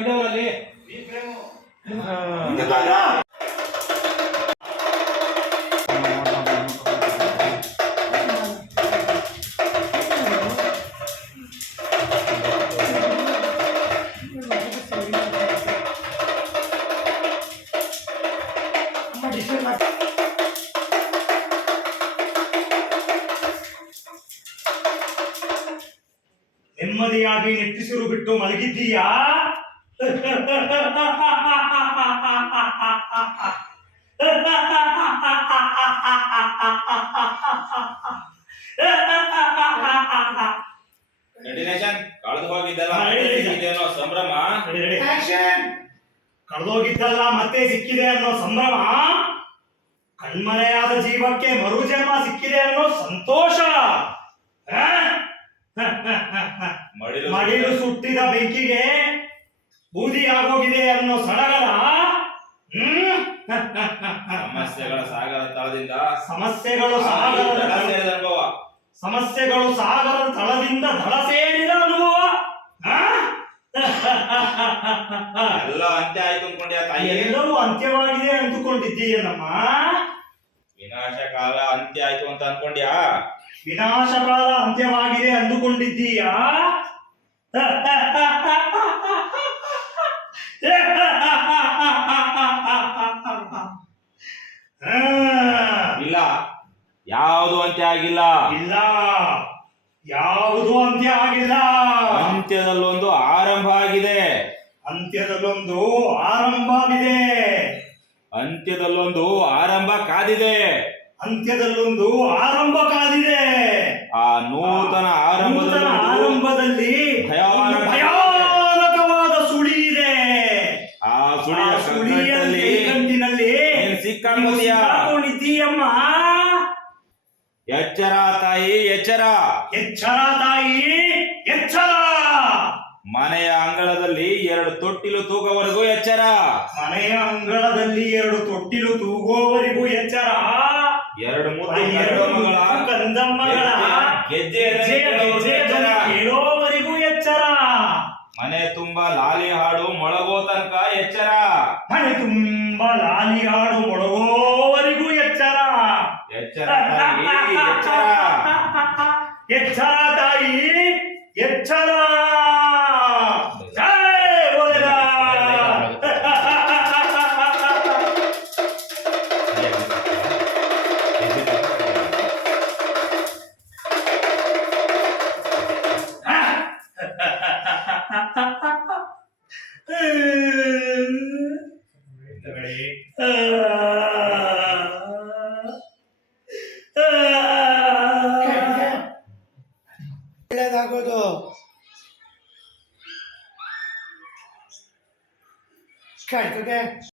ಇದಾವಲ್ಲಿ ನೆಮ್ಮದಿಯಾಗಿ ನಿಟ್ಟುಸಿರು ಬಿಟ್ಟು ಮಲಗಿದ್ದೀಯಾ? ಸಂಭ್ರಮ ಕಳೆದೋಗಿದ್ದಲ್ಲ ಮತ್ತೆ ಸಿಕ್ಕಿದೆ ಅನ್ನೋ ಸಂಭ್ರಮ, ಕಣ್ಮರೆಯಾದ ಜೀವಕ್ಕೆ ಮರು ಜನ್ಮ ಸಿಕ್ಕಿದೆ ಅನ್ನೋ ಸಂತೋಷ, ಮಡಿಲು ಸುಟ್ಟಿದ ಬೆಂಕಿಗೆ ಬೂದಿಯಾಗೋಗಿದೆ ಅನ್ನೋ ಸಡಗರ, ಸಮಸ್ಯೆಗಳ ಸಾಗರ ತಳದಿಂದ ಸಮಸ್ಯೆಗಳು ಸಾಗರದ ತಳದಿಂದ ದಡ ಸೇರಿದ ಅನುಭವ. ಎಲ್ಲ ಅಂತ್ಯ ಆಯ್ತು ಅನ್ಕೊಂಡ್ಯಾ ತಾಯಿ? ಎಲ್ಲವೂ ಅಂತ್ಯವಾಗಿದೆ ಅಂದುಕೊಂಡಿದ್ದೀಯನಮ್ಮ. ವಿನಾಶ ಕಾಲ ಅಂತ್ಯ ಆಯ್ತು ಅಂತ ಅನ್ಕೊಂಡ್ಯಾ? ವಿನಾಶ ಕಾಲ ಅಂತ್ಯವಾಗಿದೆ ಅಂದುಕೊಂಡಿದ್ದೀಯಾ? ಇಲ್ಲ, ಯಾವುದು ಅಂತ್ಯ ಆಗಿಲ್ಲ. ಇಲ್ಲ, ಯಾವುದು ಅಂತ್ಯ ಆಗಿಲ್ಲ. ಅಂತ್ಯದಲ್ಲೊಂದು ಆರಂಭ ಆಗಿದೆ. ಅಂತ್ಯದಲ್ಲೊಂದು ಆರಂಭವಿದೆ. ಅಂತ್ಯದಲ್ಲೊಂದು ಆರಂಭ ಕಾದಿದೆ. ಅಂತ್ಯದಲ್ಲೊಂದು ಆರಂಭ ಕಾದಿದೆ. ಆ ನೂತನ ಆರಂಭದಲ್ಲಿ ಭಯಾನಕವಾದ ಸುಳಿ ಇದೆ. ಆ ಸುಳಿಯಲ್ಲಿ ಕಂಟಿನಲ್ಲಿ ಸಿಕ್ಕಾಕೊಂಡಿದ್ದೀಯಮ್ಮ. ಎಚ್ಚರ ತಾಯಿ, ಎಚ್ಚರ, ಎಚ್ಚರ ತಾಯಿ, ಎಚ್ಚರ. ಮನೆಯ ಅಂಗಳದಲ್ಲಿ 2 ತೊಟ್ಟಿಲು ತೂಗುವವರೆಗೂ ಎಚ್ಚರ. ಮನೆಯ ಅಂಗಳದಲ್ಲಿ 2 ತೊಟ್ಟಿಲು ತೂಗುವವರೆಗೂ ಎಚ್ಚರ. 2 ಮುದ್ದು ಕಂದಮ್ಮಗಳ ಗೆಜ್ಜೆ ಕೇಳೋವರೆಗೂ ಎಚ್ಚರ. ಮನೆ ತುಂಬಾ ಲಾಲಿ ಹಾಡು ಮೊಳಗೋ ತನಕ ಎಚ್ಚರ. ಮನೆ ತುಂಬಾ ಲಾಲಿ ಹಾಡು ಮೊಳಗೋವರೆಗೂ ಎಚ್ಚರ. ಎಚ್ಚರ ತಾಯಿ, ಎಚ್ಚರ. ಎಚ್ಚರ ತಾಯಿ, ಎಚ್ಚರ. ಒಳ್ಳೇದಾಗೋದು ಕಟ್ಕಡೆ